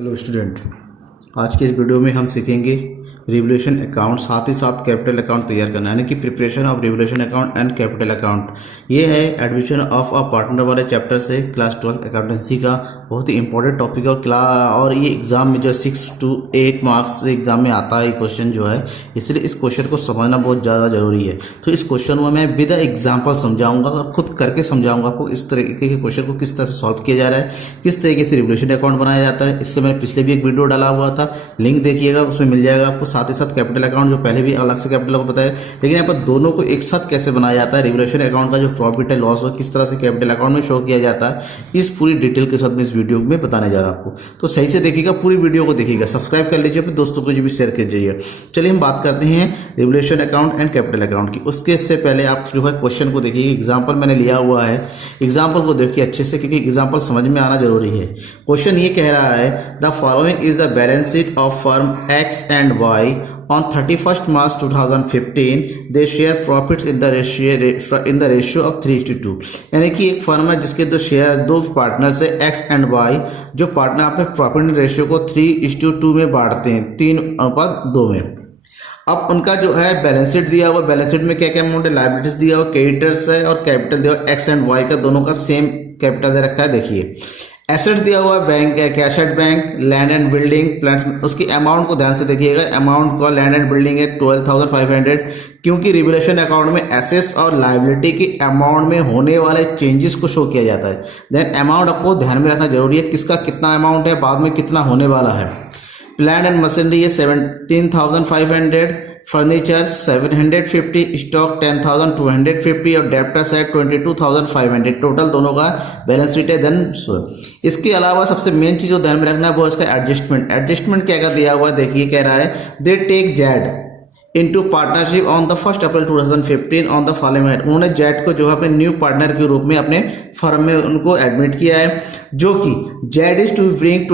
Hello student, आज के इस वीडियो में हम सीखेंगे रिवोल्यूशन अकाउंट, साथ ही साथ कैपिटल अकाउंट तैयार करना, यानी कि preparation of revolution account and capital account. ये है एडमिशन ऑफ अ पार्टनर वाले चैप्टर से क्लास 12 अकाउंटेंसी का बहुत ही इंपॉर्टेंट टॉपिक है। और ये एग्जाम में जो 6 to 8 मार्क्स एग्जाम में आता है ये क्वेश्चन जो है, इसलिए इस क्वेश्चन को समझना बहुत ज़्यादा जरूरी है। तो इस क्वेश्चन में मैं विद एग्जाम्पल समझाऊंगा और खुद करके समझाऊंगा आपको इस तरीके के क्वेश्चन को किस तरह से सॉल्व किया जा रहा है, किस तरीके से रिवोल्यूशन अकाउंट बनाया जाता है। इससे मैंने पिछले भी एक वीडियो डाला हुआ था, लिंक देखिएगा, उसमें मिल जाएगा आपको। साथ ही साथ कैपिटल अकाउंट जो पहले भी अलग से कैपिटल को बताया, लेकिन यहाँ पर दोनों को एक साथ कैसे बनाया जाता है, रिवोल्यूशन अकाउंट का जो प्रॉफिट है लॉस हो किस तरह से कैपिटल अकाउंट में शो किया जाता है, इस पूरी डिटेल के साथ मैं इस वीडियो में बताने जा रहा हूँ आपको। तो सही से देखिएगा, पूरी वीडियो को देखिएगा, सब्सक्राइब कर लीजिए, अपने दोस्तों को भी शेयर कीजिए। चलिए हम बात करते हैं revolution account and capital account की। उसके से पहले आप जो है क्वेश्चन को देखिए, एग्जाम्पल मैंने लिया हुआ है, एग्जाम्पल को देखिए अच्छे से, क्योंकि एग्जाम्पल समझ में आना जरूरी है। क्वेश्चन ये कह रहा है the following is the balance sheet of firm X and Y on 31st March 2015 they share profits in the ratio of 3:2। यानी कि एक फर्म है जिसके दो पार्टनर्स है एक्स एंड वाई, जो पार्टनर अपने प्रॉफिट रेशियो को 3:2 में बांटते हैं, 3:2 में। अब उनका जो है बैलेंस शीट दिया हुआ, बैलेंस शीट में क्या क्या अमाउंट है, लायबिलिटीज दिया हुआ, क्रेडिटर्स है और कैपिटल दिया हुआ। एक्स एंड वाई का दोनों का सेम कैपिटल दे रखा है। देखिए एसेट दिया हुआ है, बैंक है, cash at bank, land and building, plants. उसकी अमाउंट को ध्यान से देखिएगा, अमाउंट का लैंड एंड बिल्डिंग है 12,500, क्योंकि रिवोल्यूशन अकाउंट में एसेट्स और लायबिलिटी की अमाउंट में होने वाले चेंजेस को शो किया जाता है। देन अमाउंट आपको ध्यान में रखना जरूरी है, किसका कितना अमाउंट है, बाद में कितना होने वाला है। प्लांट एंड मशीनरी है 17,500, फर्नीचर 750, स्टॉक 10,250 और डेप्टर्स है 22,500। टोटल दोनों का बैलेंस शीट है। देन इसके अलावा सबसे मेन चीज जो ध्यान में रखना है वो इसका एडजस्टमेंट। एडजस्टमेंट क्या दिया हुआ है, देखिए कह रहा है they take Z into partnership on the 1 April 2015 on the following. उन्होंने जेड को जो है अपने न्यू पार्टनर के रूप में अपने फर्म में उनको एडमिट किया है, जो कि Z is to bring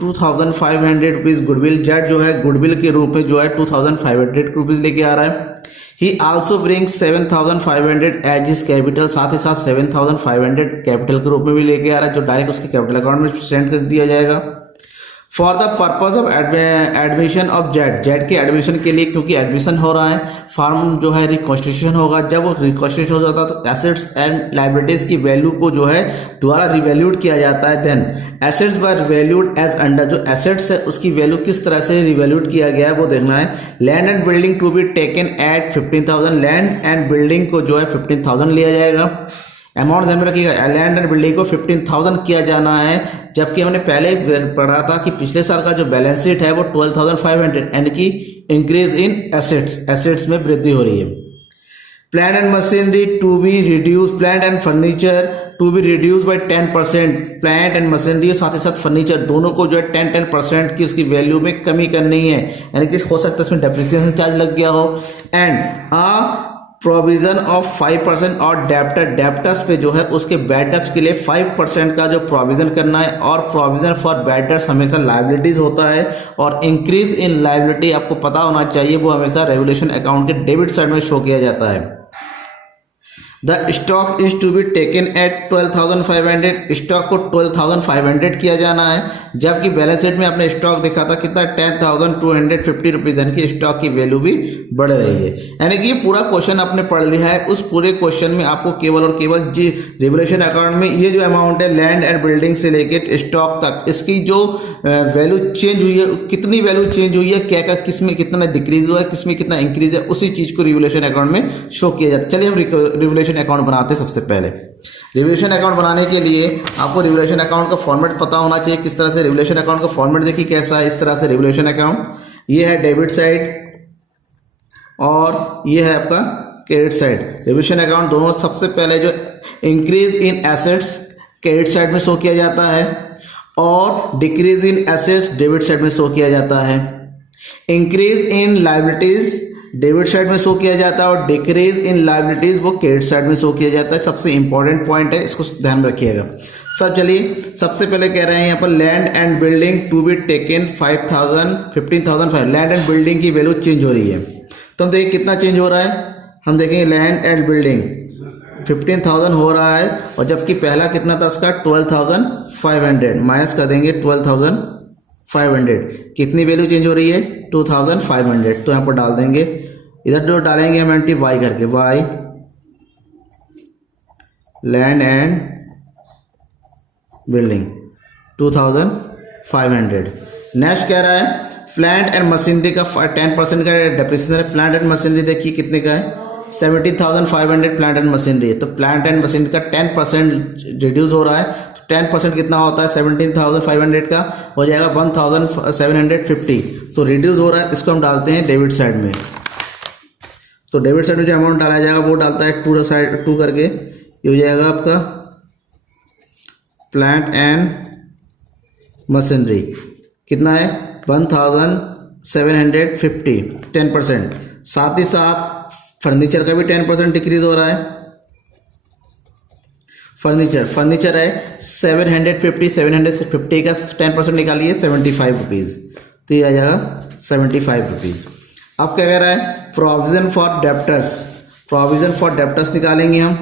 2,500 rupees goodwill. Z जो है गुडविल के रूप में जो है 2,500 रुपीज लेके आ रहा है। He also bring 7,500 as his capital, साथ ही साथ 7,500 कैपिटल के रूप में भी लेके आ रहा है, जो डायरेक्ट उसके कैपिटल अकाउंट में सेंड कर दिया जाएगा। For the purpose of admission of Z, Z के एडमिशन के लिए, क्योंकि एडमिशन हो रहा है, फॉर्म जो है रिकॉन्स्टिट्यूशन होगा। जब वो रिकॉन्स्टिट्यूशन हो जाता है तो एसेट्स एंड लायबिलिटीज की वैल्यू को जो है दोबारा रिवैल्यूड किया जाता है। Then assets were valued as under, जो एसेट्स है उसकी वैल्यू किस तरह से रिवैल्यूड किया गया है वो देखना है। Land and building to be taken at 15,000, land and building को जो है 15,000 लिया जाएगा। अमाउंट ध्यान में रखिएगा, लैंड एंड बिल्डिंग को 15,000 किया जाना है, जबकि हमने पहले पढ़ा था कि पिछले साल का जो बैलेंस शीट है वो 12,500, यानी कि इंक्रीज इन एसेट्स, एसेट्स में वृद्धि हो रही है। Plant and machinery to be reduce, plant and furniture to be reduce by 10%। Plant and machinery साथ ही साथ फर्नीचर दोनों को जो है 10% की उसकी वैल्यू में कमी करनी है, यानी कि हो सकता है इसमें डेप्रिसिएशन चार्ज लग गया हो। एंड प्रोविजन ऑफ 5% और डेप्टर्स पे जो है उसके बैड डेट्स के लिए 5% का जो प्रोविजन करना है। और प्रोविजन फॉर बैड डेट्स हमेशा लायबिलिटीज होता है, और इंक्रीज इन लायबिलिटी आपको पता होना चाहिए वो हमेशा रिवोल्यूशन अकाउंट के डेबिट साइड में शो किया जाता है। The stock is to be taken at 12,500, stock को 12,500 किया जाना है, जबकि बैलेंस शीट में आपने स्टॉक देखा था कितना 10,250 रुपीज, यानी कि स्टॉक की वैल्यू भी बढ़ रही है। यानी कि ये पूरा क्वेश्चन आपने पढ़ लिया है। उस पूरे क्वेश्चन में आपको केवल और केवल जी रिवोल्यूशन अकाउंट में ये जो अमाउंट है लैंड एंड बिल्डिंग से लेकर स्टॉक तक, इसकी जो वैल्यू चेंज हुई है, कितनी वैल्यू चेंज हुई है, क्या क्या किस में कितना डिक्रीज हुआ है, किस में कितना इंक्रीज है, उसी चीज को रिवोल्यूशन अकाउंट में शो किया जाता है। चलिए हम रिवोल्यूशन अकाउंट बनाते हैं। सबसे पहले रिवोल्यूशन अकाउंट बनाने के लिए आपको रिवोल्यूशन अकाउंट का फॉर्मेट पता होना चाहिए। किस तरह से रिवोल्यूशन अकाउंट का फॉर्मेट देखिए कैसा है। इस तरह से रिवोल्यूशन अकाउंट, ये है डेबिट साइड और ये है आपका क्रेडिट साइड। रिवोल्यूशन अकाउंट दोनों सबसे पहले जो increase in assets credit side में शो किया जाता है, और decrease in assets debit side में शो किया जाता है। Increase in liabilities debit side में शो किया जाता है, और डिक्रीज इन लायबिलिटीज वो क्रेडिट साइड में शो किया जाता है। सबसे इंपॉर्टेंट पॉइंट है, इसको ध्यान रखिएगा। सब चलिए सबसे पहले कह रहे हैं यहाँ पर land and building to be taken 15,000 land and building की वैल्यू चेंज हो रही है। तो हम देखिए कितना चेंज हो रहा है, हम देखेंगे लैंड एंड बिल्डिंग 15,000 हो रहा है, और जबकि पहला कितना था उसका 12,500, माइनस कर देंगे 12,000 500, कितनी वैल्यू चेंज हो रही है 2500, तो यहाँ पर डाल देंगे, इधर जो डालेंगे हम एंटी वाई करके, Y land and building 2500। Next कह रहा है प्लांट एंड मशीनरी का 10% का डेप्रिसिएशन है। प्लांट एंड मशीनरी देखिए कितने का है 17,500 प्लांट एंड मशीनरी है, तो प्लांट एंड मशीनरी का 10% रिड्यूस हो रहा है, तो 10% कितना होता है 17,500 का हो जाएगा 1,750, तो रिड्यूस हो रहा है, इसको हम डालते हैं डेबिट साइड में। तो डेबिट साइड में जो अमाउंट डाला जाएगा वो डालता है 2 करके, ये हो जाएगा आपका प्लांट एंड मशीनरी कितना है 1,750 10%। साथ ही साथ फर्नीचर का भी 10% डिक्रीज हो रहा है। फर्नीचर है 750 का 10% निकालिए 75 रुपीज़, तो ये आ जाएगा 75 रुपीज़। अब क्या कह रहा है प्रोविजन फॉर डेप्टर्स निकालेंगे हम।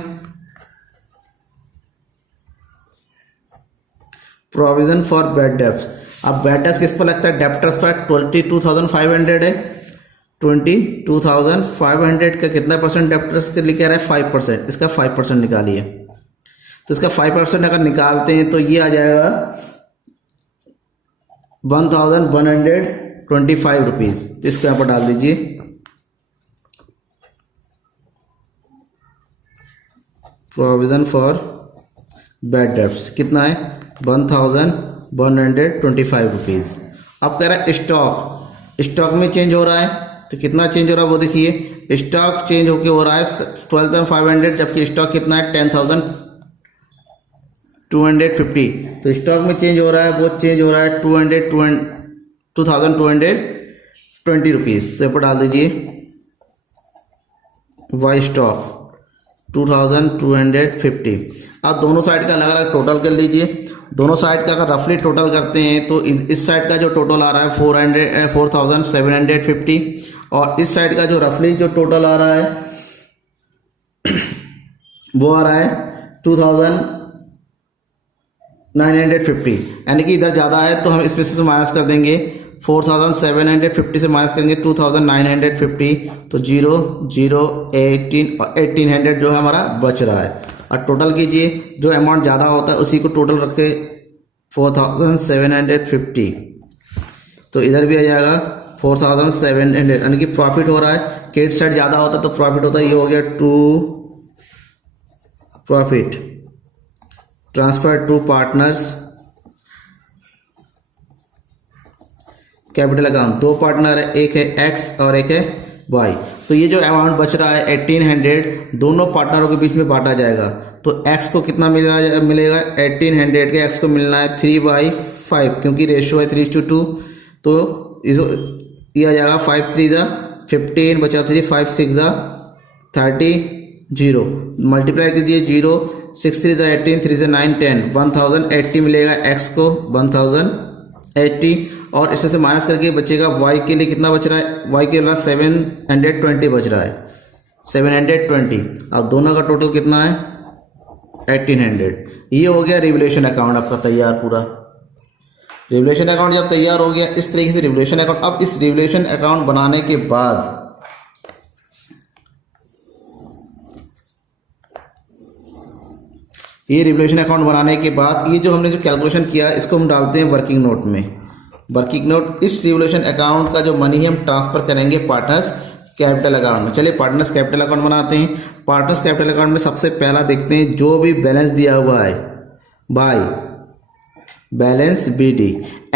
प्रोविजन फॉर बैड डेप्ट्स, अब बैड डेप्ट्स किस पर लगता है डेप्टर्स पर 22,500 है, 22,500 का कितना परसेंट डेप्टर्स के लिए कह रहा है 5%, इसका 5% निकालिए, तो इसका 5% अगर निकालते हैं तो ये आ जाएगा 1,125 रुपीज़, तो इसको यहाँ पर डाल दीजिए। प्रोविजन फॉर बैड डेप्ट्स कितना है 1,125 रुपीज़। अब कह रहा है स्टॉक में चेंज हो रहा है, तो कितना चेंज हो रहा है वो देखिए, स्टॉक चेंज होके हो रहा है 12,500, जबकि स्टॉक कितना है 10,250, तो स्टॉक में चेंज हो रहा है वो चेंज हो रहा है 2,220 रुपीज़, तो यहाँ पर डाल दीजिए वाई स्टॉक 2,250। अब दोनों साइड का अलग अलग टोटल कर लीजिए। दोनों साइड का अगर रफली टोटल करते हैं तो इस साइड का जो टोटल आ रहा है 4,750 और इस साइड का जो रफली जो टोटल आ रहा है वो आ रहा है 2,950, यानी कि इधर ज़्यादा है तो हम इसमें से माइनस कर देंगे, 4,750 से माइनस करेंगे 2,950, तो 1800 जो है हमारा बच रहा है। और टोटल कीजिए, जो अमाउंट ज़्यादा होता है उसी को टोटल रखे 4,750, तो इधर भी आ जाएगा 4,700, यानी कि प्रॉफिट हो रहा है। क्रेडिट साइड ज़्यादा होता है तो प्रॉफिट होता है, ये हो गया to profit transfer to partners capital account. दो पार्टनर है, एक है एक्स और एक है वाई, तो ये जो अमाउंट बच रहा है 1800 दोनों पार्टनरों के बीच में बांटा जाएगा। तो एक्स को कितना मिलेगा 1800 के एक्स को मिलना है 3/5, क्योंकि रेशियो है 3:2, तो ये आ जाएगा 5 3 15 बचा 3 5 6 30 0 मल्टीप्लाई कीजिए 0 6 3 18 3 9 10 1080 मिलेगा एक्स को 1080, और इसमें से माइनस करके बचेगा वाई के लिए कितना बच रहा है, वाई के लिए 720 बच रहा है 720। अब दोनों का टोटल कितना है 1800। ये हो गया रिवैल्यूएशन अकाउंट आपका तैयार पूरा। रिवैल्यूएशन अकाउंट जब तैयार हो गया इस तरीके से रिवैल्यूएशन अकाउंट। अब इस रिवैल्यूएशन अकाउंट बनाने के बाद ये रिवैल्यूएशन अकाउंट बनाने के बाद ये जो हमने जो कैलकुलेशन किया इसको हम डालते हैं वर्किंग नोट में। वर्किंग नोट, इस रिवैल्यूएशन अकाउंट का जो मनी हम ट्रांसफर करेंगे पार्टनर्स कैपिटल अकाउंट में। चलिए पार्टनर्स कैपिटल अकाउंट बनाते हैं। पार्टनर्स कैपिटल अकाउंट में सबसे पहला देखते हैं जो भी बैलेंस दिया हुआ है by balance BD,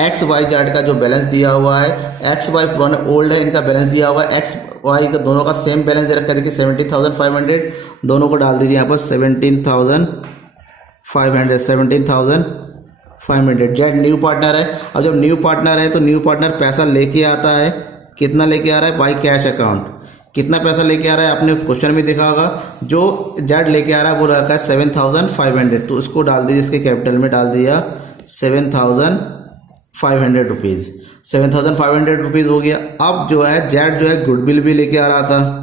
X Y Z का जो बैलेंस दिया हुआ है, एक्स वाई पुराने ओल्ड है इनका बैलेंस दिया हुआ है, एक्स वाई का दोनों का सेम बैलेंस दे रखा है, देखिए 17,500 दोनों को डाल दीजिए यहाँ पर 17,500 जेड न्यू पार्टनर है। अब जब न्यू पार्टनर है तो न्यू पार्टनर पैसा लेके आता है, कितना लेके आ रहा है बाई कैश अकाउंट, कितना पैसा लेके आ रहा है आपने क्वेश्चन में देखा होगा, जो जेड लेके आ रहा है वो रखा है 7,500, तो इसको डाल दीजिए इसके कैपिटल में डाल दिया 7,500 रुपीज़, 7,500 रुपीज़ हो गया। अब जो है जेड जो है गुडविल भी लेके आ रहा था,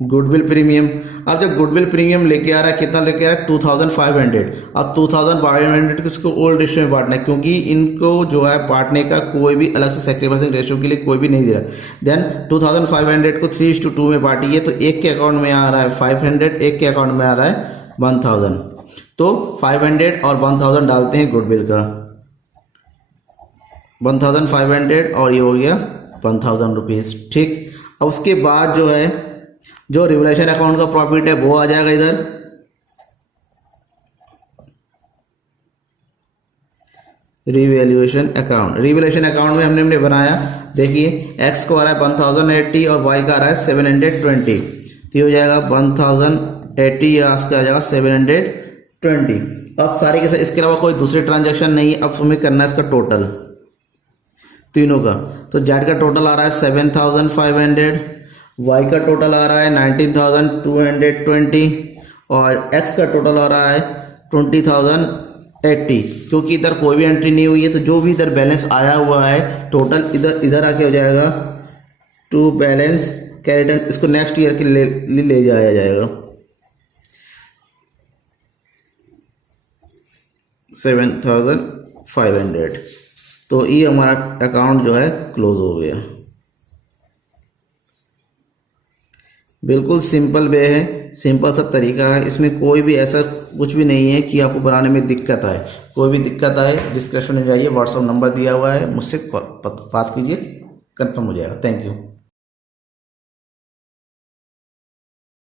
गुडविल प्रीमियम। अब जब गुडविल प्रीमियम लेके आ रहा है, कितना लेके आ रहा है 2500। अब 2500 किसको ओल्ड रेशियो में बांटना है, क्योंकि इनको जो है बांटने का कोई भी अलग से सैक्रिफाइसिंग रेशियो के लिए कोई भी नहीं दे रहा। देन 2500 को 3:2 में बांटिए, तो एक के अकाउंट में आ रहा है 500, एक के अकाउंट में आ रहा है 1000। तो 500 और 1000 डालते हैं गुडविल का, 1500 और ये हो गया 1000 रुपीज़। ठीक, अब उसके बाद जो है जो रिवैल्यूएशन अकाउंट का प्रॉफिट है वो आ जाएगा इधर। रिवैल्यूएशन अकाउंट में हमने बनाया, देखिए एक्स को आ रहा है 1080 और वाई का आ रहा है 720, तो ये हो जाएगा 1080 या इसका आ जाएगा 720। अब सारे के साथ, इसके अलावा कोई दूसरी ट्रांजैक्शन नहीं है। अब हमें करना है इसका टोटल तीनों का। तो जेड का टोटल आ रहा है 7500, वाई का टोटल आ रहा है 19220 और एक्स का टोटल आ रहा है 20080। क्योंकि इधर कोई भी एंट्री नहीं हुई है, तो जो भी इधर बैलेंस आया हुआ है टोटल इधर आके हो जाएगा टू बैलेंस कैरिड, इसको नेक्स्ट ईयर के लिए ले जाया जाएगा 7500। तो ये हमारा अकाउंट जो है क्लोज हो गया। बिल्कुल सिंपल वे है, सिंपल सा तरीका है, इसमें कोई भी ऐसा कुछ भी नहीं है कि आपको बनाने में दिक्कत आए। कोई भी दिक्कत आए डिस्क्रिप्शन में जाइए, व्हाट्सअप नंबर दिया हुआ है, मुझसे बात कीजिए, कंफर्म हो जाएगा। Thank you.